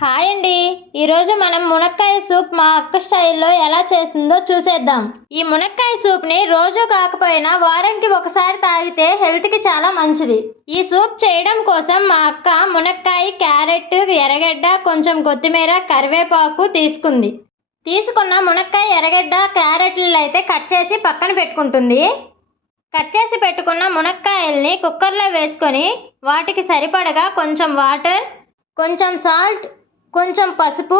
Hi అండి. ఈరోజు మనం మునక్కాయ సూప్ మా అక్క స్టైల్లో ఎలా చేస్తుందో చూసేద్దాం. ఈ మునక్కాయ సూప్ని రోజు కాకపోయినా వారానికి ఒకసారి తాగితే హెల్త్కి చాలా మంచిది. ఈ సూప్ చేయడం కోసం మా అక్క మునక్కాయ, క్యారెట్, ఎర్రగడ్డ, కొంచెం కొత్తిమీర, కరివేపాకు తీసుకుంది. తీసుకున్న మునక్కాయ, ఎర్రగడ్డ, క్యారెట్లు అయితే కట్ చేసి పక్కన పెట్టుకుంటుంది. కట్ చేసి పెట్టుకున్న మునక్కాయల్ని కుక్కర్లో వేసుకొని వాటికి సరిపడగా కొంచెం వాటర్, కొంచెం సాల్ట్, కొంచెం పసుపు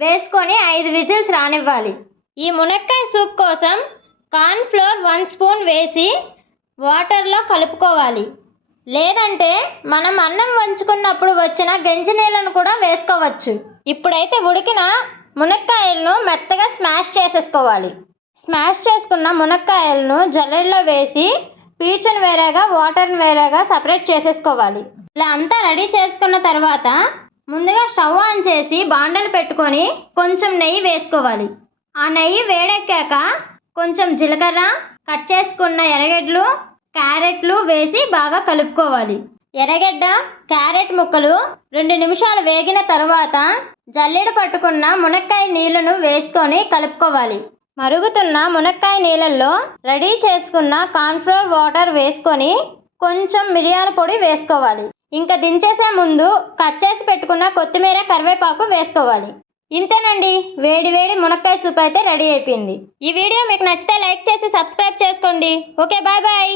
వేసుకొని 5 విజిల్స్ రానివ్వాలి. ఈ మునక్కాయ సూప్ కోసం కార్న్ ఫ్లోర్ 1 స్పూన్ వేసి వాటర్లో కలుపుకోవాలి. లేదంటే మనం అన్నం వంచుకున్నప్పుడు వచ్చిన గంజి నీళ్ళను కూడా వేసుకోవచ్చు. ఇప్పుడైతే ఉడికిన మునక్కాయలను మెత్తగా స్మాష్ చేసేసుకోవాలి. స్మాష్ చేసుకున్న మునక్కాయలను జల్లెడలో వేసి పీచును వేరేగా, వాటర్ని వేరేగా సపరేట్ చేసేసుకోవాలి. ఇలా అంతా రెడీ చేసుకున్న తర్వాత ముందుగా స్టవ్ ఆన్ చేసి బాండలు పెట్టుకొని కొంచెం నెయ్యి వేసుకోవాలి. ఆ నెయ్యి వేడెక్కాక కొంచెం జీలకర్ర, కట్ చేసుకున్న ఎర్రగడ్డలు, క్యారెట్లు వేసి బాగా కలుపుకోవాలి. ఎర్రగడ్డ, క్యారెట్ ముక్కలు 2 నిమిషాలు వేగిన తర్వాత జల్లెడ పట్టుకున్న మునక్కాయ నీళ్ళను వేసుకొని కలుపుకోవాలి. మరుగుతున్న మునక్కాయ నీళ్ళల్లో రెడీ చేసుకున్న కార్న్ఫ్లోర్ వాటర్ వేసుకొని కొంచెం మిరియాల పొడి వేసుకోవాలి. ఇంకా దించేసే ముందు కట్ చేసి పెట్టుకున్న కొత్తిమీర, కరివేపాకు వేసుకోవాలి. ఇంతేనండి, వేడి వేడి మునక్కాయ సూప్ అయితే రెడీ అయిపోయింది. ఈ వీడియో మీకు నచ్చితే లైక్ చేసి సబ్స్క్రైబ్ చేసుకోండి. Okay, bye bye.